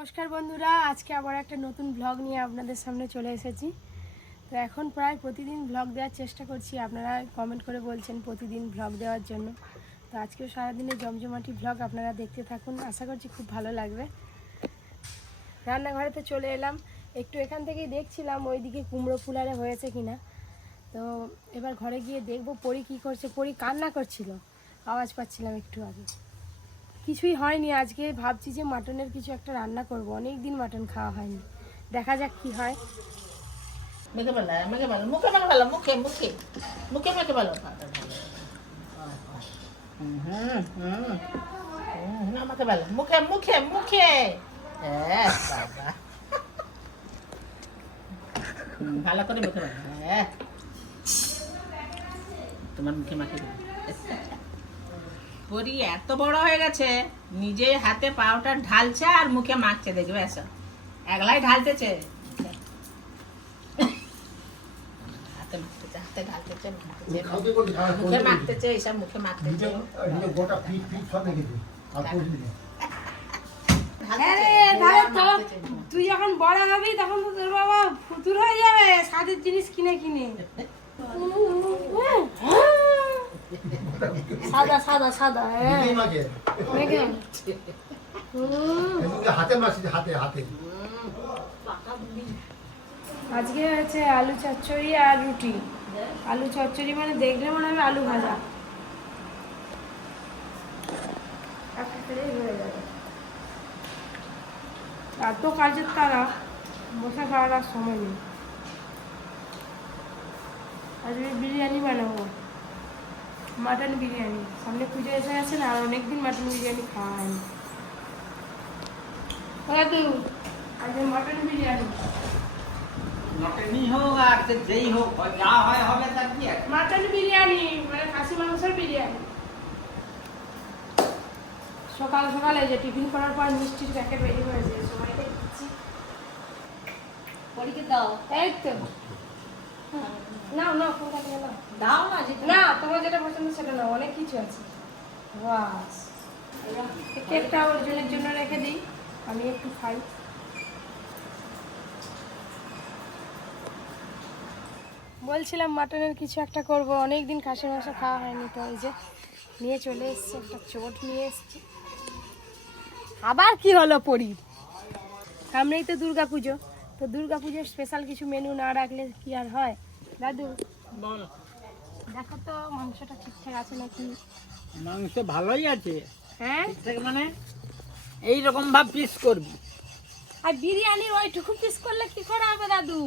নমস্কার বন্ধুরা, আজকে আবার একটা নতুন ব্লগ নিয়ে আপনাদের সামনে চলে এসেছি। তো এখন প্রায় প্রতিদিন ব্লগ দেওয়ার চেষ্টা করছি, আপনারা কমেন্ট করে বলছেন প্রতিদিন ব্লগ দেওয়ার জন্য। তো আজকেও সারাদিনে জমজমাটি ব্লগ আপনারা দেখতে থাকুন, আশা করছি খুব ভালো লাগবে। রান্নাঘরেতে চলে এলাম, একটু এখান থেকেই দেখছিলাম ওইদিকে কুমড়ো ফুলারে হয়েছে কিনা। তো এবার ঘরে গিয়ে দেখব পরি কী করছে, পরি কান্না করছিল, আওয়াজ পাচ্ছিলাম একটু আগে। কিছুই হয়নি আজকে। ভাবছি যে মাটনের কিছু একটা রান্না করব। অনেক দিন মাটন খাওয়া হয়নি। দেখা যাক কি হয়। মেখে ভালো মেখে ভালো মুখে মেখে ভালো, মুখে মুখে। মুখে, মেখে ভালো মেখে ভালো মুখে মুখে মুখে। ভালো করে মেখে ভালো তোমার মুখে মাখে দেবো। এত বড় হয়ে গেছে নিজে হাতে পাউডার ঢালছে আর মুখে মাখছে দেখবে এসব একলাই ঢালতেছে। হাতে মাখতেছে হাতে মুখে মাখতেছে এইসব মুখে তুই যখন বড় হবি তখন তো তোর বাবা ফুতুর হয়ে যাবে সাদের জিনিস কিনে কিনে। সাদা সাদা সাদা হ্যাঁ হাতে মাখছে হাতে হাতে আজকে হচ্ছে আলু চচ্চড়ি আর রুটি। আলু চচ্চড়ি মানে দেখলে মনে হবে আলু ভাজা। হয়ে এত কাজের তারা বসে খাওয়ার আর সময় নেই। আজকে বিরিয়ানি বানাবো। মাটন বিরিয়ানি। সামনে পুজো এসে গেছে না আর অনেকদিন মাটন বিরিয়ানি খাওয়া হয়নি। দাদু আজকে মাটন বিরিয়ানি। মটনই হোক আর যেই হোক যা হয় হবে তার কি মাটন বিরিয়ানি মানে খাসি মাংসের বিরিয়ানি। সকাল সকালে যে টিফিন করার পর মিষ্টির প্যাকেট রেডি হয়েছে সময়টা দিচ্ছি। পরীকে দাও। এই তো। নাও নাও কোনটা থেকে নাও। দাও না যেটা। না তোমার যেটা পছন্দ সেটা নাও অনেক কিছু আছে। বাস। কেকটা অর্জুনের জন্য রেখে দিই। আমি একটু খাই। বলছিলাম মাটনের কিছু একটা করব। অনেক দিন খাসি মাংস খাওয়া হয়নি তো এই যে নিয়ে চলে এসছি একটা চোট নিয়ে এসছি। আবার কি হলো পরি সামনেই তো দুর্গা পুজো তো দুর্গা পুজোর স্পেশাল কিছু মেনু না রাখলে কি আর হয়? দাদু? বল। দেখো তো মাংসটা ঠিকঠাক আছে নাকি? মাংস ভালোই আছে। হ্যাঁ? ঠিকঠাক মানে এইরকম ভাব পিস করবি। আর বিরিয়ানির ওইটুকু পিস করলে কি করে হবে দাদু?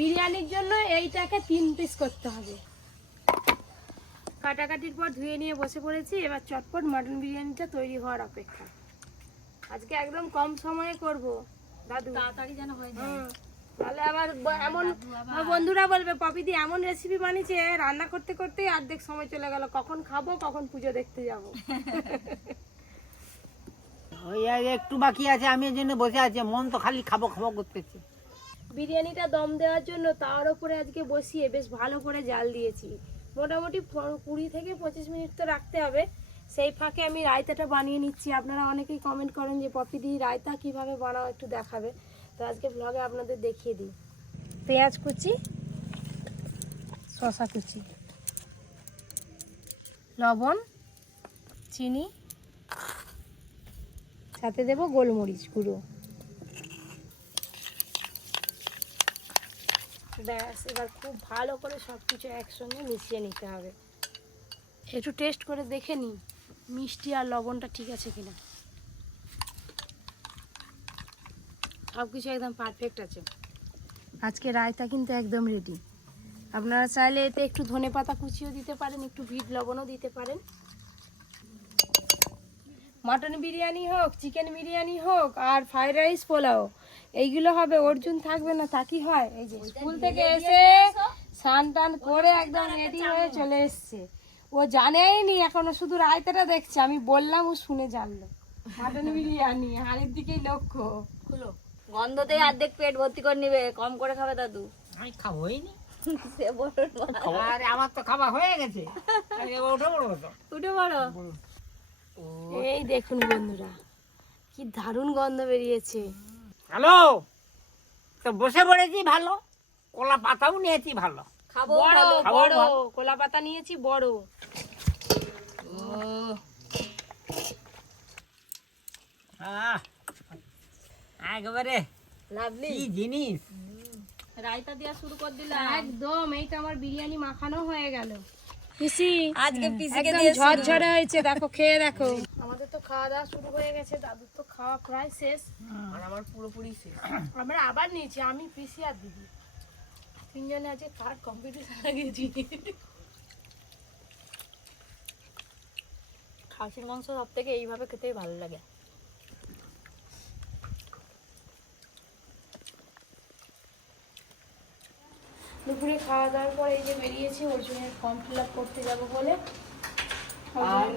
বিরিয়ানির জন্য এইটাকে তিন পিস করতে হবে। কাটাকাটির পর ধুয়ে নিয়ে বসে পড়েছি এবার চটপট মাটন বিরিয়ানিটা তৈরি হওয়ার অপেক্ষা। আজকে একদম কম সময়ে করব। দাদু। তাড়াতাড়ি যেন হয়ে হুম। তাহলে আবার এমন বন্ধুরা বলবে পপিদি এমন রেসিপি বানিয়েছে রান্না করতে করতেই অর্ধেক সময় চলে গেল। কখন খাব কখন পুজো দেখতে যাব? ওই একটু বাকি আছে আমি এই জন্য বসে আছি। মন তো খালি খাব খাব করতেছে। বিরিয়ানিটা দম দেওয়ার জন্য তার উপরে আজকে বসিয়ে বেশ ভালো করে জাল দিয়েছি। মোটামুটি কুড়ি থেকে পঁচিশ মিনিট তো রাখতে হবে। সেই ফাঁকে আমি রায়তাটা বানিয়ে নিচ্ছি। আপনারা অনেকেই কমেন্ট করেন যে, পপি পপিদি রায়তা কীভাবে বানাও একটু দেখাবে? তো আজকে ব্লগে আপনাদের দেখিয়ে দিই। পেঁয়াজ কুচি, শসা কুচি, লবণ, চিনি, সাথে দেবো গোলমরিচ গুঁড়ো। ব্যাস, এবার খুব ভালো করে সব কিছু একসঙ্গে মিশিয়ে নিতে হবে। একটু টেস্ট করে দেখে নিই। মিষ্টি আর লবণটা ঠিক আছে কিনা? সব কিছু একদম পারফেক্ট আছে। আজকে রায়তা কিন্তু একদম রেডি আপনারা চাইলে এতে একটু ধনে পাতা কুচিও দিতে পারেন একটু বিট লবণও দিতে পারেন। মাটন বিরিয়ানি হোক চিকেন বিরিয়ানি হোক আর ফ্রাইড রাইস পোলাও এইগুলো হবে অর্জুন থাকবে না তা কি হয়? এই যে স্কুল থেকে এসে স্নান টান করে একদম রেডি হয়ে চলে এসছে। ও জানেই নি এখনও শুধু রায়তাটা দেখছে। আমি বললাম ও শুনে জানলো। মাটন বিরিয়ানি হাড়ির দিকেই লক্ষ্য। খুলো। গন্ধতেই অর্ধেক পেট ভর্তি করে নিবে কম করে খাবে দাদু। আমি খাবোই নি সে বড় আরে আমার তো খাওয়া হয়ে গেছে। উঠে পড়ব উঠে বড়। এই দেখুন বন্ধুরা কি দারুণ গন্ধ বেরিয়েছে। হ্যালো? তো বসে পড়েছি ভালো কলা পাতাও নিয়েছি ভালো। খাব বড় বড়। কলা পাতা নিয়েছি বড়। Ah, lovely. কি জিনিস? রায়তা দেওয়া শুরু করে দিলাম। একদম এইটা আমার বিরিয়ানি মাখানো হয়ে গেল। পিসি আজকে পিসিকে দিয়ে ঝরঝরে হয়েছে দেখো খেয়ে দেখো। আমাদের তো খাওয়া দাওয়া শুরু হয়ে গেছে দাদুর তো খাওয়া প্রায় শেষ। আর আমার পুরোপুরি শেষ। আমরা আবার নিয়েছি আমি পিসি আর দিদি। তিনজনে আছে কার কম্পিটিশন লাগিয়েছি। খাসির মাংস সব থেকে এইভাবে খেতেই ভালো লাগে। দুপুরে খাওয়া দাওয়ার পর এই যে বেরিয়েছি অর্জুনের ফর্ম ফিল আপ করতে যাব বলে।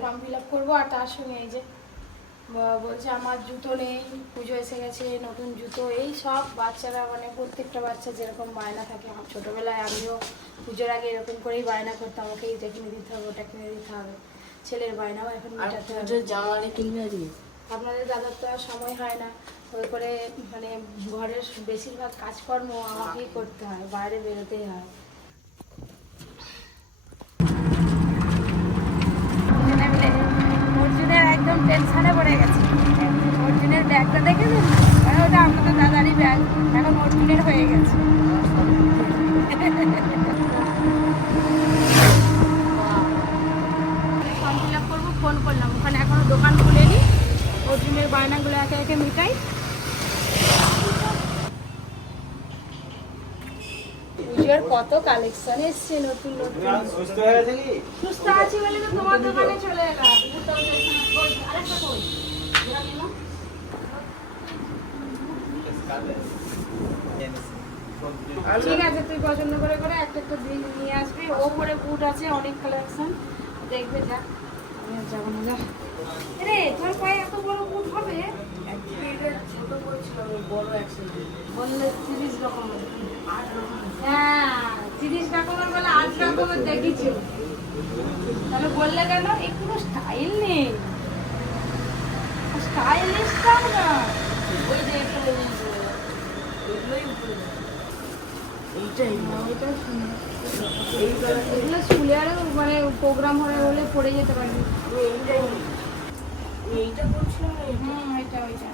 ফর্ম ফিল আপ করব আর তার সঙ্গে এই যে বলছে আমার জুতো নেই পুজো এসে গেছে নতুন জুতো এই সব বাচ্চারা মানে প্রত্যেকটা বাচ্চা যেরকম বায়না থাকে আমার ছোটোবেলায় আমিও পুজোর আগে এরকম করেই বায়না করতাম আমাকে এইটা কিনে দিতে হবে ওটা কিনে দিতে হবে। ছেলের বায়নাও এখন মেটাতে হবে। কিনবে আপনাদের দাদার তো আর সময় হয় না ওই করে মানে ঘরের বেশিরভাগ কাজকর্ম আমাকেই করতে হয় বাইরে বেরোতেই হয় দুজনে মিলে অর্জুনের একদম টেনশনে পড়ে গেছে। অর্জুনের ব্যাগটা দেখেছেন? মানে ওটা আপনাদের দাদারই ব্যাগ। এখন অর্জুনের হয়ে গেছে। ফর্ম ফিল আপ করব ফোন করলাম। ওখানে এখনও দোকান খুলেনি। অর্জুনের বায়নাগুলো একে একে মিটাই। পুজোর কত কালেকশন এসছে নতুন নতুন? সুস্থ হয়েছে কি? সুস্থ আছি বলে তো তোমার দোকানে চলে এলাম। আরেকটা কই? ঠিক আছে তুই পছন্দ করে করে একটা একটা দিন নিয়ে আসবি। ওপরে বুট আছে অনেক কালেকশন দেখবে যা। আমি আর যাব না যা। রে তোর পায়ে এত বড় বুট হবে? বললে তিরিশ রকমের। হ্যাঁ তিরিশ রকমের বলে আট রকমের দেখেছি। তাহলে বললে কেন? একটু স্টাইল নেই। স্টাইলিশটাও না। ওই যে একটা এগুলো স্কুলে আরও মানে প্রোগ্রাম হলে হলে পড়ে যেতে পারবি এইটা বলছিলাম হুম এটা ওইটা।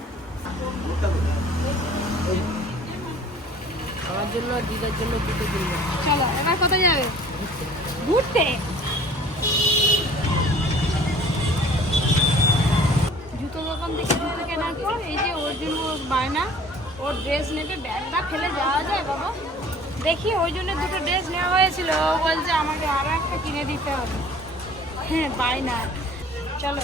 আমার জন্য দিদার জন্য দুটো কিনবে চলো, এবার কোথায় যাবে? ঘুরতে। জুতো দোকান থেকে জুতো কেনার পর এই যে ওর জন্য বায়না, ওর ড্রেস নেবে ব্যাগটা ফেলে যাওয়া যায় বাবা। দেখি, ওই জন্য দুটো ড্রেস নেওয়া হয়েছিল। ও বলছে, আমাকে আরও একটা কিনে দিতে হবে। হ্যাঁ বায়না। চলো।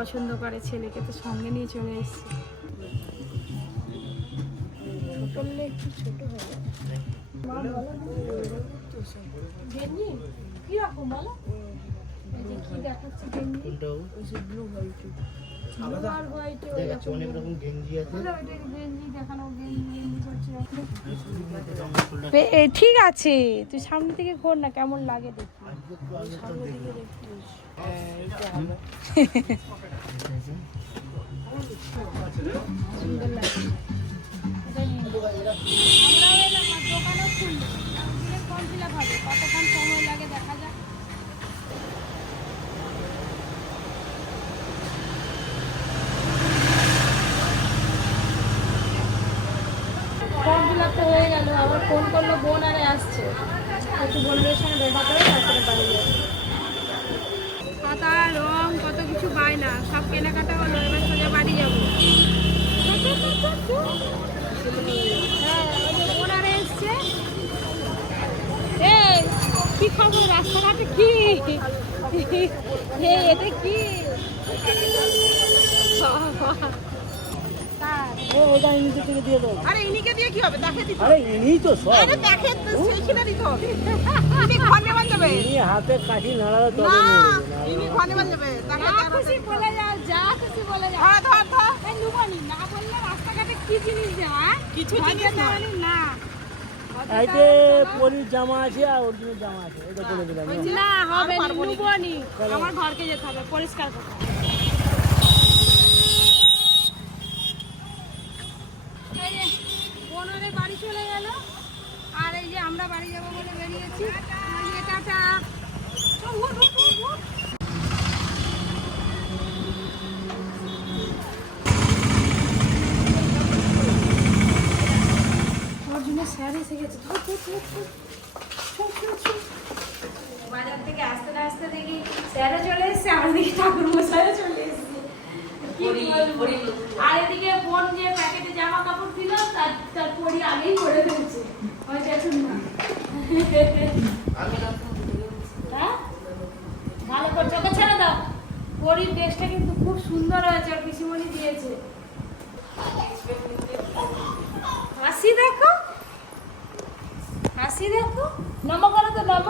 পছন্দ করে ছেলেকে তো সঙ্গে নিয়ে চলে এসেছে। হলে একটু ছোট হয়ে ঠিক আছে তুই সামনে থেকে ঘোর না কেমন লাগে দেখি। কতক্ষণ সময় লাগে দেখা যাক ফর্ম ফিল আপ তো হয়ে গেল আবার ফোন করল বোন আরে আসছে বোনদের সঙ্গে দেখা করে তারপরে বাড়ি যাবে রং কত কিছু পায় না, সব কেনাকাটা হলো, এবার সোজা যাব হ্যাঁ, আরে এসছে। কি খবর? রাস্তাঘাটে কি? এটা কি? আরে ইনিকে দিয়ে কি হবে? তাকে দিতে আরে ইনি তো সব। আরে দেখে তো সেইখানে দিতে হবে। হাতে কাঠি নাড়াবে তবে না নড়বে, ইনি যাবে যা খুশি বলে যাও যা খুশি বলে যাও ধর ধর ধর। এই লুবনি না বললে রাস্তাঘাটে কি জিনিস দেওয়া কিছু জিনিস না। না। এই পরির জামা আছে আর অর্জুনের জামা আছে এটা করে দিলাম। না হবে না আমার ঘরকে যেতে হবে পরিষ্কার করতে এই যে বোনরে বাড়ি চলে গেল। আর এই যে আমরা বাড়ি যাব বলে বেরিয়েছি। টাটা চল, উঠ, উঠ, উঠ, উঠ। অর্জুনের স্যার এসে গেছে ধর, ধর, ধর, ধর। চল, চল, চল। বাজার থেকে আসতে না আসতে দেখি স্যারও চলে এসছে আমার দিকে ঠাকুর মশাইও চলে এসছে কি বলব? আর এদিকে বোন যে প্যাকেটে জামা কাপড় দিল তার তার পরি আগেই করে ফেলছে ওই দেখুন না হ্যাঁ? ভালো করে চোখে ছেড়ে দাও পরির দেশটা কিন্তু খুব সুন্দর হয়েছে, আর পিসিমণি দিয়েছে। হাসি দেখো। হাসি দেখো। নমো করো তো, নম।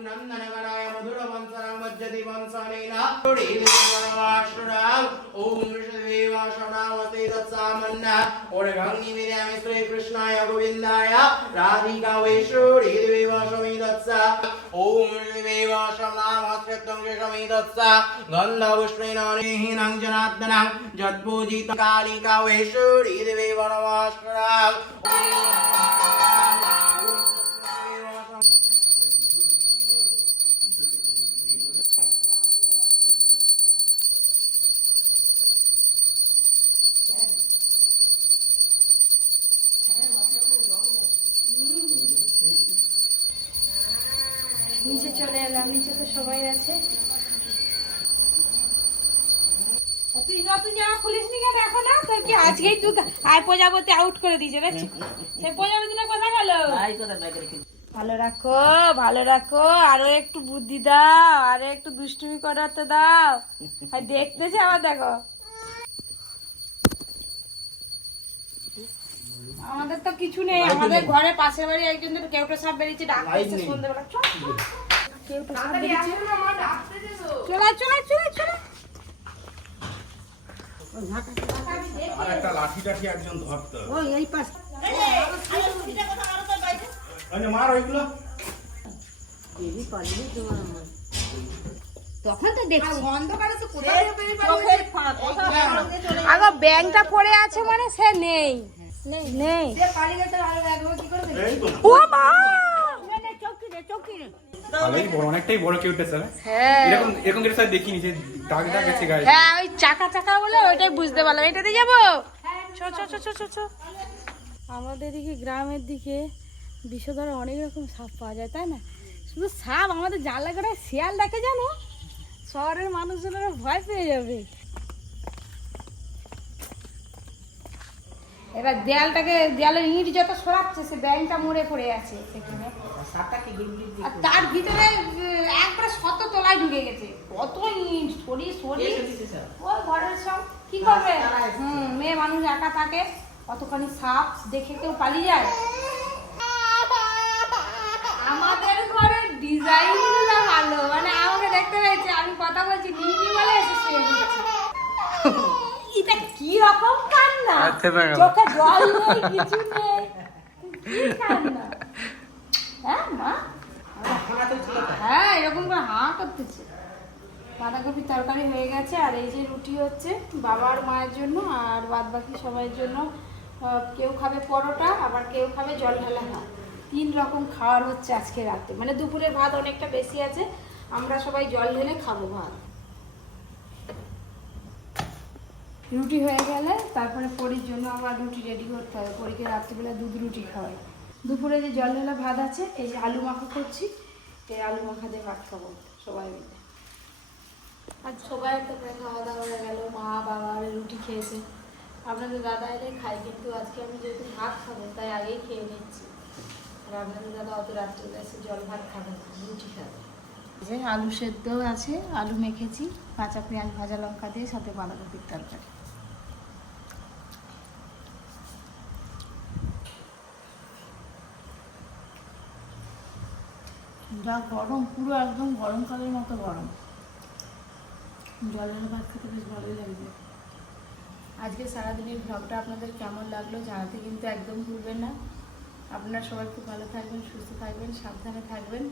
ओम नंदनगणाय मधुरवंसनं वज्जति वंसनेन श्रीदेवाश्रणाम् ओम श्रीदेवाश्रणामस्ते तत्सामन्न ओडगङ्गि विद्यामि श्रीकृष्णाय गोविन्दाय राधिका वै श्रीदेवाश्रमी तत्सा ओम श्रीदेवाश्रणामस्कृतं श्रीशमी तत्सा गन्धपुष्पेण नेहिनं जनार्दनं চলে এলাম নিচে তো সবাই আছে। তুই নতুন জামা খুলিস নি কেন এখন? না তোর কি আজকেই তুই আর প্রজাপতি আউট করে দিয়েছে দেখছ। সে প্রজাপতি না কথা গেল? ভালো রাখো ভালো রাখো আরও একটু বুদ্ধি দাও আরও একটু দুষ্টুমি করাতে দাও। আর দেখতেছে আবার দেখো। আমাদের তো কিছু নেই আমাদের ঘরে পাশের বাড়ি একজনের কেউটা সাপ বেরিয়েছে ডাকতে এসে সন্ধ্যেবেলা চলে চলে চলে চলে আর একটা লাঠি টাঠি একজন ধরতে হবে। ওই যে মার ওইগুলো। আগো ব্যাংকটা পড়ে আছে মানে সে নেই। নেই ও মা! ভালোই বড় অনেকটাই বড় কেউটে স্যার হ্যাঁ। এরকম এরকম কেউ দেখিনি যে দাগ দাগ আছে গায়ে। হ্যাঁ ওই চাকা চাকা বলে ওইটাই বুঝতে পারলাম। এটাতে যাব? চ চ চ চ চ চ। আমাদের দিকে গ্রামের দিকে বিষধরে অনেক রকম সাপ পাওয়া যায় তাই না? শুধু সাপ আমাদের জানলা করে শিয়াল দেখে জানো? শহরের মানুষজনেরা ভয় পেয়ে যাবে। এবার দেয়ালটাকে দেয়ালের ইট যত সরাচ্ছে সে ব্যাংকটা মরে পড়ে আছে সেখানে। আর তার ভিতরে একবারে শত তলায় ঢুকে গেছে। কত ইট সরি সরি ওই ঘরের সব কি করবে? হুম মেয়ে মানুষ একা থাকে অতখানি সাপ দেখে কেউ পালিয়ে যায়? আমাদের ঘরের ডিজাইনগুলো ভালো। মানে আমাকে দেখতে পেয়েছে আমি কথা বলছি নিনি বলে এসে শুয়ে এটা কি রকম কান্না? চোখে জল নেই কিছু নেই। কি কান্না? মা। হ্যাঁ এরকম করে হাঁ করতেছে। বাঁধাকপির তরকারি হয়ে গেছে আর এই যে রুটি হচ্ছে বাবার মায়ের জন্য আর বাদ বাকি সবাইয়ের জন্য কেউ খাবে পরোটা আবার কেউ খাবে জল ঢালা ভাত। তিন রকম খাওয়ার হচ্ছে আজকে রাতে। মানে দুপুরের ভাত অনেকটা বেশি আছে আমরা সবাই জল ঢেলে খাব ভাত। রুটি হয়ে গেলে তারপরে পরির জন্য আবার রুটি রেডি করতে হবে। পরীকে রাত্রিবেলা দুধ রুটি খাওয়াই। দুপুরে যে জল ঢালা ভাত আছে এই যে আলু মাখা করছি এই আলু মাখা দিয়ে ভাত খাব সবাই মিলে। আর সবাই একটা খাওয়া দাওয়া হয়ে গেল মা বাবা রুটি খেয়েছে। আপনাদের দাদা এলে খাই কিন্তু আজকে আমি যেহেতু ভাত খাব তাই আগেই খেয়ে নিচ্ছি। আর আপনাদের দাদা অত রাত্রে এসে জল ভাত খাবে না রুটি খাবে। যে আলু সেদ্ধ আছে আলু মেখেছি কাঁচা পেঁয়াজ ভাজা লঙ্কা দিয়ে সাথে বাঁধাকপির তরকারি। যা গরম, পুরো একদম গরমকালের মতো গরম। জলের ভাত খেতে বেশ ভালোই লাগবে। আজকে সারাদিনের ভ্লগটা আপনাদের কেমন লাগল জানাতে কিন্তু একদম ভুলবেন না। আপনারা সবাই খুব ভালো থাকবেন, সুস্থ থাকবেন, সাবধানে থাকবেন।